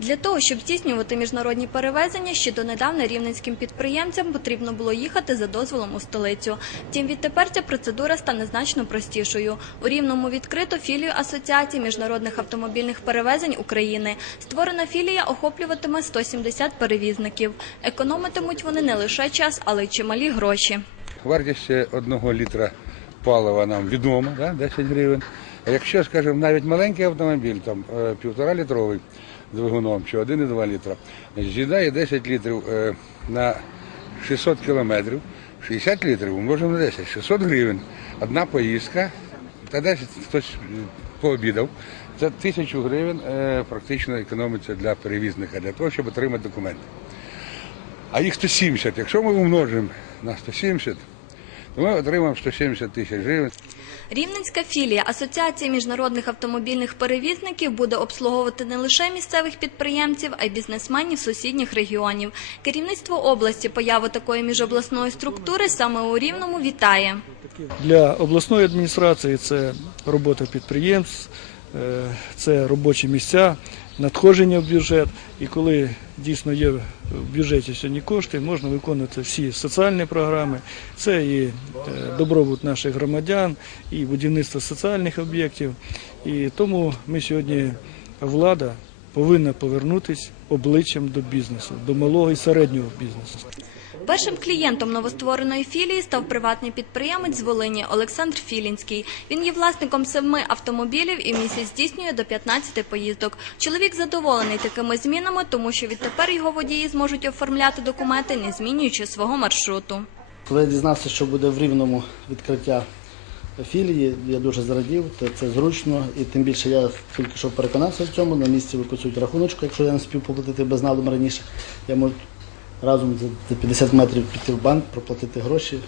Для того, щоб здійснювати міжнародні перевезення, ще донедавна рівненським підприємцям потрібно було їхати за дозволом у столицю. Втім, відтепер ця процедура стане значно простішою. У Рівному відкрито філію Асоціації міжнародних автомобільних перевезень України. Створена філія охоплюватиме 170 перевізників. Економитимуть вони не лише час, але й чималі гроші. Вартість одного літра палива нам відома, да, 10 гривень. А якщо, скажімо, навіть маленький автомобіль, там е, півтора літровий двигуном чи 1,2 літра, з'їдає 10 літрів е, на 600 кілометрів, 60 літрів умножимо на 10, 600 гривень. Одна поїздка, та десь хтось е, пообідав. Це тисячу гривень е, практично економиться для перевізника, для того, щоб отримати документи. А їх 170. Якщо ми умножимо на 170, то ми отримаємо 170 тисяч гривень. Рівненська філія Асоціації міжнародних автомобільних перевізників буде обслуговувати не лише місцевих підприємців, а й бізнесменів сусідніх регіонів. Керівництво області появу такої міжобласної структури саме у Рівному вітає. Для обласної адміністрації це робота підприємств, це робочі місця, надходження в бюджет. І коли дійсно є в бюджеті сьогодні кошти, можна виконувати всі соціальні програми. Це і е, добробут наших громадян, і будівництво соціальних об'єктів. І тому ми сьогодні влада повинна повернутися обличчям до бізнесу, до малого і середнього бізнесу. Першим клієнтом новоствореної філії став приватний підприємець з Волині Олександр Філінський. Він є власником семи автомобілів і місяць здійснює до 15 поїздок. Чоловік задоволений такими змінами, тому що відтепер його водії зможуть оформляти документи, не змінюючи свого маршруту. Коли я дізнався, що буде в Рівному відкриття філії, я дуже зрадів, це, зручно, і тим більше я тільки що переконався в цьому, на місці виписують рахуночку, якщо я не спів поплатити без надуму раніше, я можу разом за, за 50 метрів піти в банк, проплатити гроші,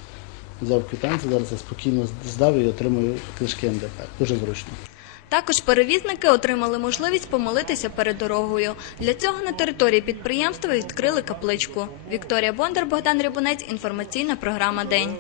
взяв квитанцію, зараз я спокійно здав і отримую книжки МДП. Дуже зручно. Також перевізники отримали можливість помолитися перед дорогою. Для цього на території підприємства відкрили капличку. Вікторія Бондар, Богдан Рябунець. Інформаційна програма День.